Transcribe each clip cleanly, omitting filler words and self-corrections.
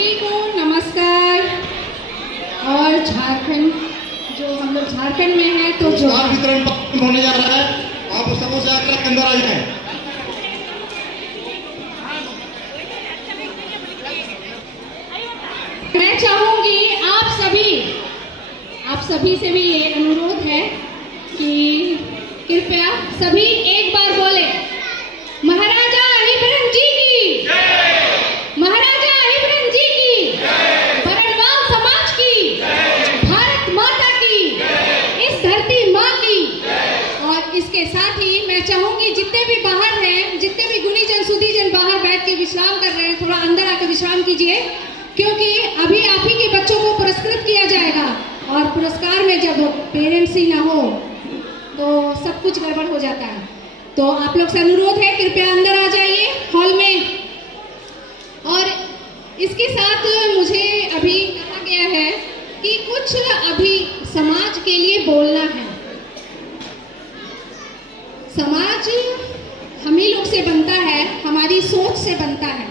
सभी को नमस्कार। और झारखंड, जो हम लोग झारखंड में हैं, तो जो वितरण होने जा रहा है, आप उस समय से आकर अंदर आ जाएं। मैं चाहूंगी आप सभी से भी ये अनुरोध है कि कृपया सभी एक बार बोले, महाराजा हरिभरन जी की, महाराजा हरिभरन जी की, बरनवाल समाज की, भारत माता की, इस धरती माँ की। और इसके साथ ही मैं चाहूंगी जितने भी बाहर हैं, जितने भी गुणीजन सुधीजन बाहर बैठ के विश्राम कर रहे हैं, थोड़ा अंदर आकर विश्राम कीजिए, क्योंकि अभी आप ही के बच्चों को पुरस्कृत किया जाएगा। और पुरस्कार में जब पेरेंट्स ही ना हो तो सब कुछ गड़बड़ हो जाता है। तो आप लोग से अनुरोध है, कृपया अंदर आ जाइए हॉल में। और इसके साथ मुझे अभी कहा गया है कि कुछ अभी समाज के लिए बोलना है। समाज हम ही लोग से बनता है, हमारी सोच से बनता है।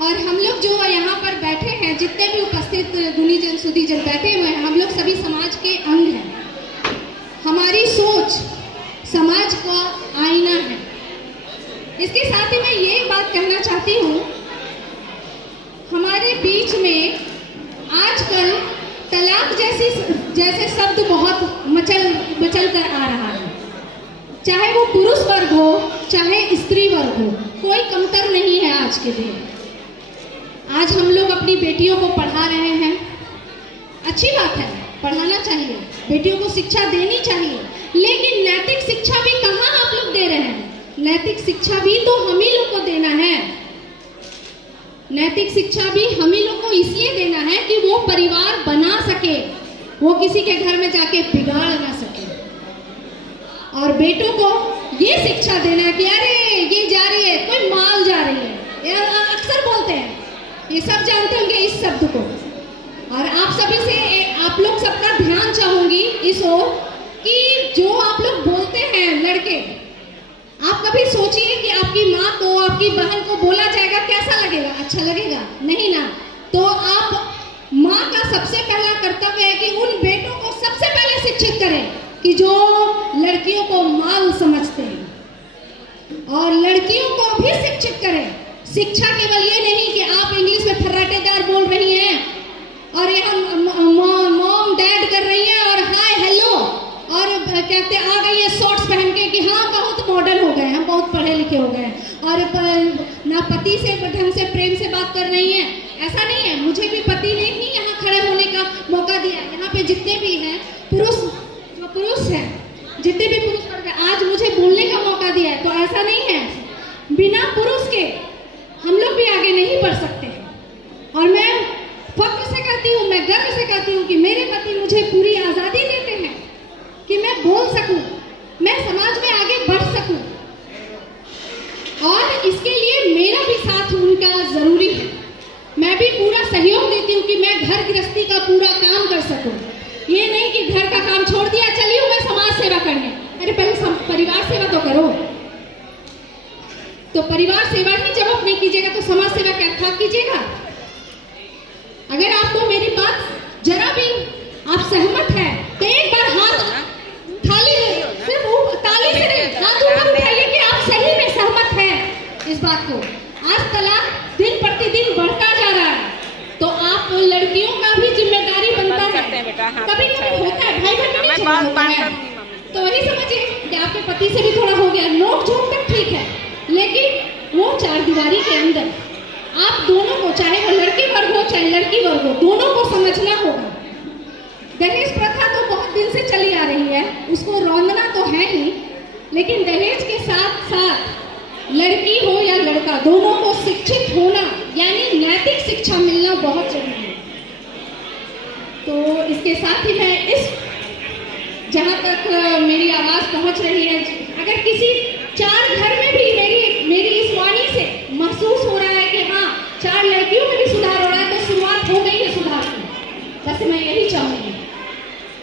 और हम लोग जो यहाँ पर बैठे हैं, जितने भी उपस्थित गुणीजन सुधीजन बैठे हुए हैं, हम लोग सभी समाज के अंग हैं। हमारी सोच समाज का आईना है। इसके साथ ही मैं ये बात कहना चाहती हूँ, हमारे बीच में आजकल तलाक जैसे शब्द बहुत मचल कर आ रहा है। चाहे वो पुरुष वर्ग हो, चाहे स्त्री वर्ग हो, कोई कमतर नहीं है आज के दिन। आज हम लोग अपनी बेटियों को पढ़ा रहे हैं, अच्छी बात है, पढ़ाना चाहिए, बेटियों को शिक्षा देनी चाहिए, लेकिन नैतिक शिक्षा भी कहाँ आप लोग दे रहे हैं? नैतिक शिक्षा भी तो हम ही लोग को देना है। नैतिक शिक्षा भी हम ही लोग को इसलिए देना है कि वो परिवार बना सके, वो किसी के घर में जाके बिगाड़ ना सके। और बेटों को ये शिक्षा देना है कि अरे ये जा रही है, कोई माल जा रही है, अक्सर बोलते हैं, ये सब जानते होंगे इस शब्द को। और आप सभी से आप लोग सबका ध्यान चाहूंगी इस ओर कि जो आप लोग बोलते हैं लड़के, आप कभी सोचिए कि आपकी माँ को, आपकी बहन को बोला जाएगा, कैसा लगेगा? अच्छा लगेगा? नहीं ना। तो आप माँ का सबसे पहला कर्तव्य है कि उन बेटों को सबसे पहले शिक्षित करें कि जो लड़कियों को माल समझते हैं, और लड़कियों को भी शिक्षित करें। शिक्षा केवल ये नहीं कि आप इंग्लिश में फर्राटेदार बोल रही हैं और यहाँ मॉम डैड कर रही हैं और हाय हेलो और कहते आ गई है शॉर्ट्स पहन के कि हाँ बहुत मॉडर्न हो गए, हम बहुत पढ़े लिखे हो गए, और ना पति से ढंग से प्रेम से बात कर रही हैं। ऐसा नहीं है, मुझे भी पति ने ही यहाँ खड़े होने का मौका दिया। यहाँ पे जितने भी हैं पुरुष हैं, जितने भी पुरुष वर्ग हैं, आज मुझे बोलने का मौका दिया है। तो ऐसा नहीं है, बिना पुरुष के हम लोग भी आगे नहीं बढ़ सकते। और मैं फख्र से कहती हूँ, मैं गर्व से कहती हूँ कि मेरे पति मुझे पूरी आज़ादी देते हैं कि मैं बोल सकूं, मैं समाज में आगे बढ़ सकूं। और इसके लिए मेरा भी साथ उनका जरूरी है। मैं भी पूरा सहयोग देती हूँ कि मैं घर गृहस्थी का पूरा काम कर सकूं। ये नहीं कि घर का काम छोड़ दिया, चली हूँ मैं समाज सेवा करने। अरे पहले परिवार सेवा तो करो। तो परिवार सेवा ही जब आप नहीं कीजिएगा तो समाज सेवा क्या कीजिएगा? अगर आपको मेरी बात जरा भी आप सहमत है तो एक बार हाथ थाली सिर्फ ताली से हाथ ऊपर उठाइए कि आप सही में सहमत हैं इस बात को। आज तलाक दिन प्रतिदिन बढ़ता जा रहा है, तो आप लड़कियों का भी जिम्मेदारी बनता है। कभी कभी होता है भाई बहन में, तो वही समझिए कि आपके पति से भी थोड़ा हो गया, नोक झोंक तक ठीक है, लेकिन वो चार दीवारी के अंदर आप दोनों को, चाहे वो लड़के वर्ग हो चाहे लड़की वर्ग हो, दोनों को समझना होगा। दहेज प्रथा तो बहुत दिन से चली आ रही है, उसको रोकना तो है ही, लेकिन दहेज के साथ साथ लड़की हो या लड़का, दोनों को शिक्षित होना यानी नैतिक शिक्षा मिलना बहुत जरूरी है। तो इसके साथ ही मैं जहाँ तक मेरी आवाज़ पहुँच रही है, अगर किसी चार घर में भी मेरी इस वाणी से महसूस हो रहा है कि हाँ चार लड़कियों में भी सुधार हो रहा है, तो शुरुआत हो गई है सुधार की। बस मैं यही चाहूँगी।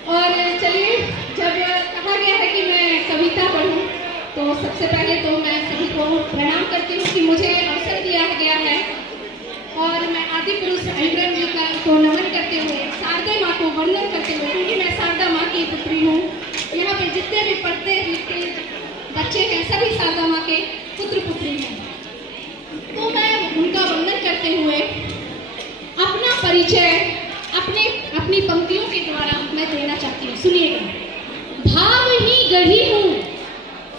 और चलिए, जब कहा गया है कि मैं कविता पढ़ूँ, तो सबसे पहले तो मैं सभी को प्रणाम करती हूँ कि मुझे अवसर दिया गया है। और मैं आदि पुरुष अहिरन जी का को नमन करते हुए, शारदा माँ को वंदन करते हुए, क्योंकि मैं शारदा माँ की पुत्री हूँ। यहाँ पे जितने भी पढ़ते लिखते बच्चे हैं सभी शारदा माँ के पुत्र पुत्री हैं। तो मैं उनका वंदन करते हुए अपना परिचय अपनी पंक्तियों के द्वारा मैं देना चाहती हूँ। सुनिएगा। भाव ही गढ़ी हूँ,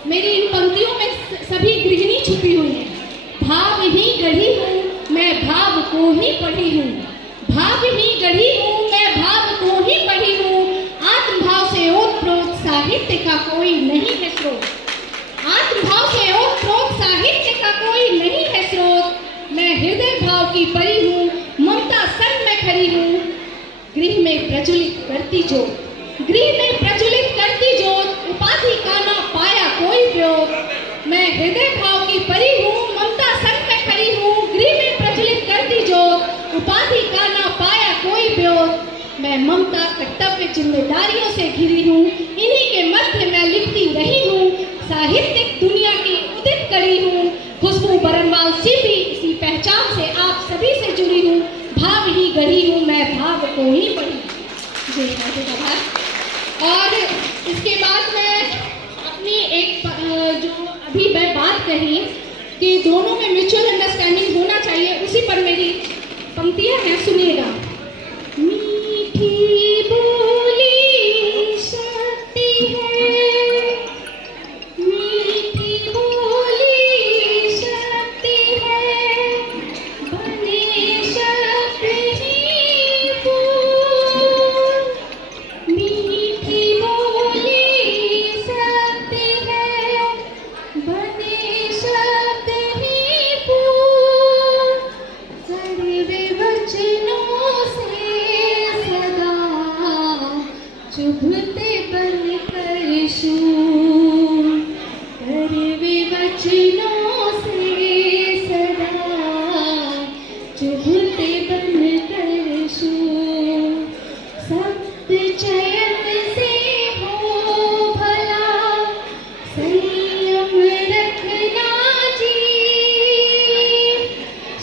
मेरी इन पंक्तियों में सभी गृहिणी छुपी हुई है। भाव ही गढ़ी हूँ, मैं भाव को ही पढ़ी हूँ। भाव ही गढ़ी हूँ, मैं भाव को ही पढ़ी हूँ। आत्मभाव से ओतप्रोत साहित्य का कोई नहीं है स्रोत। आत्मभाव से ओतप्रोत साहित्य का कोई नहीं है स्रोत। मैं हृदय भाव की परी हूँ, ममता संग में खड़ी हूँ। गृह में प्रज्वलित करती ज्योत, गृह में प्रज्वलित करती ज्योत, उपाधि का ना पाया कोई व्योत। मैं हृदय भाव की परी हूँ, ममता संग में खड़ी हूँ। गृह में प्रज्वलित करती ज्योत, उपाधि का ना पाया कोई व्योत। मैं ममता कर्तव्य जिम्मेदारियों से घिरी हूँ, इन्हीं के मध्य मैं लिखती रही हूँ। साहित्यिक दुनिया की उदित करी हूँ, खुशबू बरनवाल सी भी इसी पहचान से आप सभी से जुड़ी हूँ। भाव ही गढ़ी हूँ, मैं भाव को ही पढ़ी। जी और इसके बाद मैं अपनी एक जो अभी मैं बात कही कि दोनों में म्यूचुअल अंडरस्टैंडिंग होना चाहिए, उसी पर मेरी पंक्तियां हैं। सुनिएगा। मीठी बोली शक्ति है, मीठी बोली शक्ति है, बने शक्ति ही फूल। मीठी बोली शक्ति है, बने शक्ति ही फूल। कड़वे वचनों से सदा चुभते बन कर शूल। कड़वे वचनों से सदा चुभते बन कर शूल। सत्य चयन से हो भला, संयम रखना जी।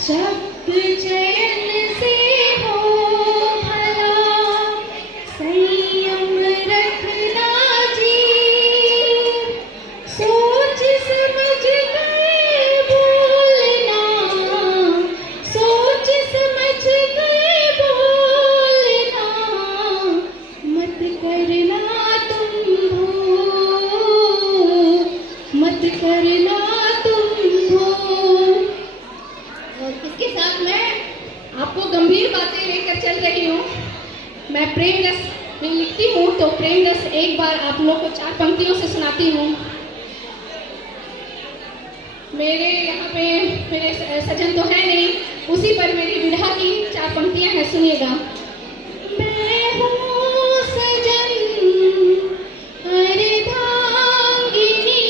शब्द चयन से हो भला, संयम रखना जी। सोच समझ कर बोलना, सोच समझ कर बोलना। मत करना तुम भूल, मत करना तुम भूल। और इसके साथ मैं आपको गंभीर बातें लेकर चल रही हूँ। मैं प्रेम रस में लिखती हूँ, तो प्रेम रस एक बार आप लोग को 4 पंक्तियों से सुनाती हूँ। मेरे यहाँ पे मेरे सजन तो है नहीं, उसी पर मेरी विधा की 4 पंक्तियाँ हैं। सुनिएगा। मैं हूँ सजन अर्धांगिनी,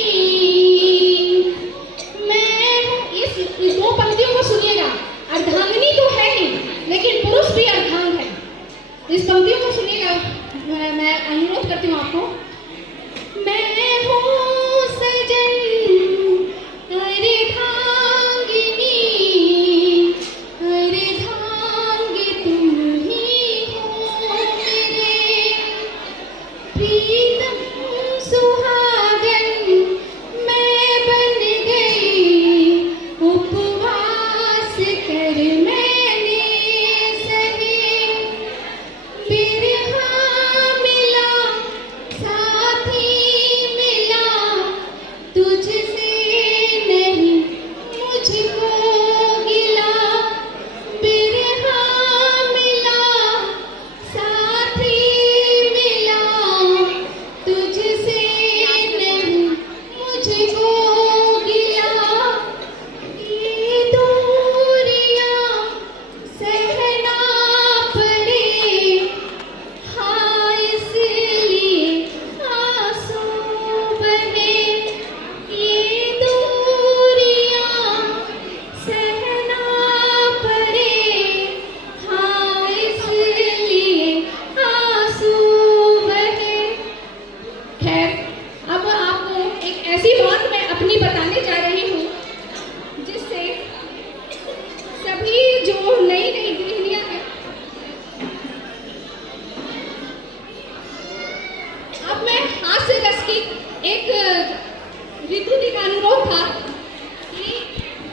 मैं हूँ। इस 2 पंक्तियों को सुनिएगा। अर्धांगिनी तो है ही, लेकिन पुरुष भी अर्धांग है। इस पंक्तियों को सुनिएगा, मैं अनुरोध करती हूँ आपको। मैं हूँ सजन अर्धांगिनी, अर्धांग तुम ही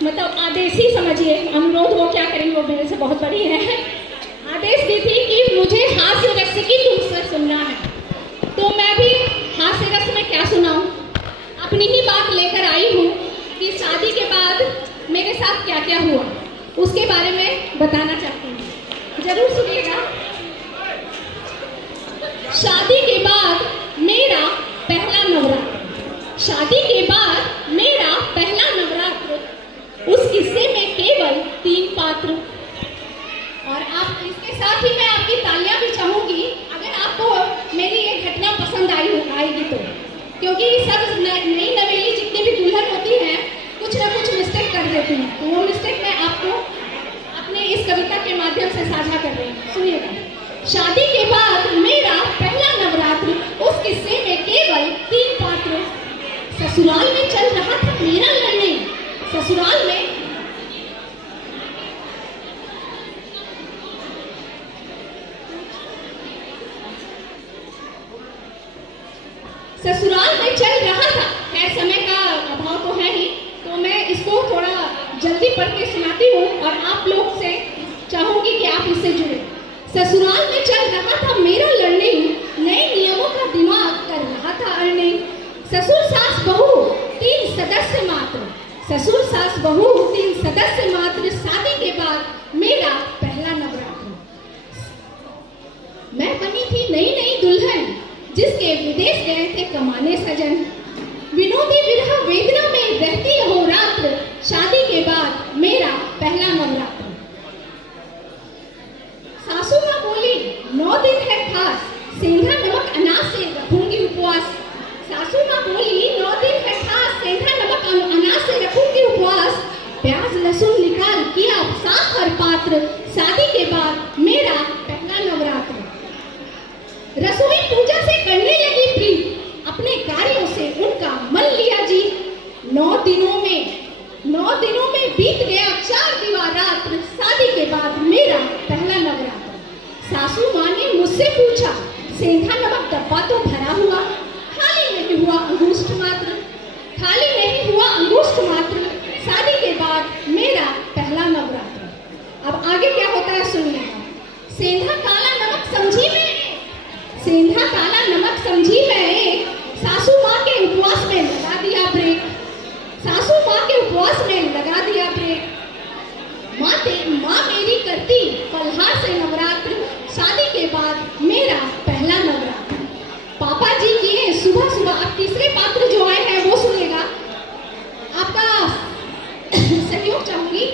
मतलब आदेश ही समझिए, अनुरोध वो क्या करेंगे, वो मेरे से बहुत बड़ी है। आदेश दी थी कि मुझे हास्य रस की तुमसे सुनना है, तो मैं भी हास्य रस में क्या सुनाऊं, अपनी ही बात लेकर आई हूँ कि शादी के बाद मेरे साथ क्या क्या हुआ, उसके बारे में बताना चाहती हूँ, जरूर सुनिएगा। शादी के बाद मेरा पहला नवरात्र, शादी के बाद मेरा पहला नवरात्र, उस किस्से में केवल 3 पात्र। और आप इसके साथ ही मैं आपकी तालियां भी चाहूंगी अगर आपको मेरी ये घटना पसंद आएगी तो, क्योंकि सब नई नवेली जितनी भी दुल्हन होती हैं कुछ ना कुछ मिस्टेक कर देती हैं, तो वो मिस्टेक मैं आपको अपने इस कविता के माध्यम से साझा कर रही हूँ, सुनिएगा। शादी के बाद मेरा पहला नवरात्र, उस किस्से में केवल 3 पात्र। ससुराल में चल रहा था मेरा लड़ने, ससुराल में चल रहा था। खैर समय का अभाव तो है ही, तो मैं इसको थोड़ा जल्दी पढ़ के सुनाती हूँ और आप लोग से चाहूंगी कि आप इससे जुड़े। ससुराल में चल रहा था मेरा लड़ने, नए नियमों का दिमाग कर रहा था अड़ने। ससुर सास बहू 3 सदस्य मात्र, ससुर सास बहू 3 सदस्य मात्र। शादी के बाद मेरा पहला नवरात्र। मैं बनी थी नई नई दुल्हन, जिसके विदेश गए थे कमाने सजन। विनोदी विरह वेदना में रहती हो रात्र, शादी के बाद मेरा पहला नवरात्र। सासू माँ बोली 9 दिन है खास, सेंधा नमक अनाज से रखूंगी उपवास। सासू माँ बोली 9 दिन है खास, सेंधा नमक अनाज से रखूंगी उपवास। प्याज लहसुन निकाल किया साफ हर पात्र, शादी के बाद मेरा पहला नवरात्र। रसोई पूजा से करने लगी प्रीत, अपने कार्यों से उनका मन लिया जी। 9 दिनों में बीत गया 4 दीवार रात्र, शादी के बाद मेरा पहला नवरात्र। सासू माँ ने मुझसे पूछा सेंधा नमक डब्बा तो भरा हुआ, खाली नहीं हुआ अंगुष्ठ मात्र, खाली नहीं हुआ अंगुष्ठ मात्र। शादी के बाद मेरा पहला नवरात्र। अब आगे क्या होता है सुनिएगा। सेंधा काला नमक समझी मैं, सेंधा काला नमक समझी मैं, सासू माँ के उपवास में लगा दिया ब्रेक, सासू माँ के उपवास में लगा दिया ब्रेक। माँ मेरी करती फलहार से नवरात्र, शादी के बाद मेरा पहला नवरात्र। पापा जी किए सुबह सुबह, अब तीसरे पात्र जो आए हैं वो सुनेगा, आपका सहयोग चाहूंगी।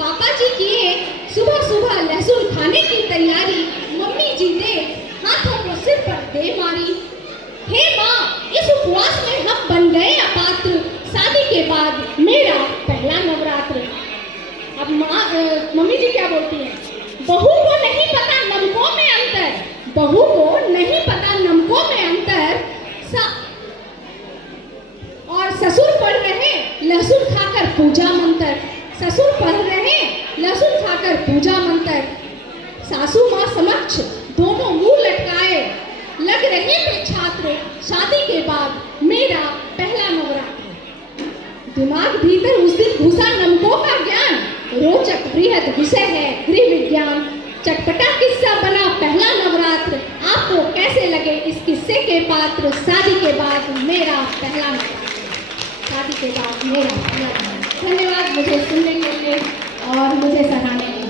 पापा जी किए सुबह सुबह लहसुन खाने की तैयारी, मम्मी जी ने हाथों को सिर पर दे मारी। हे माँ, इस उपवास में हम बन गए अपात्र, शादी के बाद मेरा पहला नवरात्र। अब मम्मी जी क्या बोलती हैं, बहू को नहीं पता नमकों में अंतर, बहू को नहीं पता नमकों में अंतर। और ससुर पढ़ रहे लहसुन खाकर पूजा मंत्र, ससुर पढ़ रहे लहसुन खाकर पूजा मंत्र। सासू माँ समक्ष दोनों मुंह लटकाए, लग रहे थे छात्र, शादी के बाद मेरा पहला नवरात्र। दिमाग भीतर उस दिन घुसा नमकों का ज्ञान, रोचक बृहद विषय है गृह विज्ञान। चटपटा किस्सा बना पहला नवरात्र, आपको कैसे लगे इस किस्से के पात्र। शादी के बाद मेरा पहला नवरात्र, शादी के बाद मेरा पहला नवरात्र। धन्यवाद मुझे सुनने के लिए और मुझे सराहने के लिए।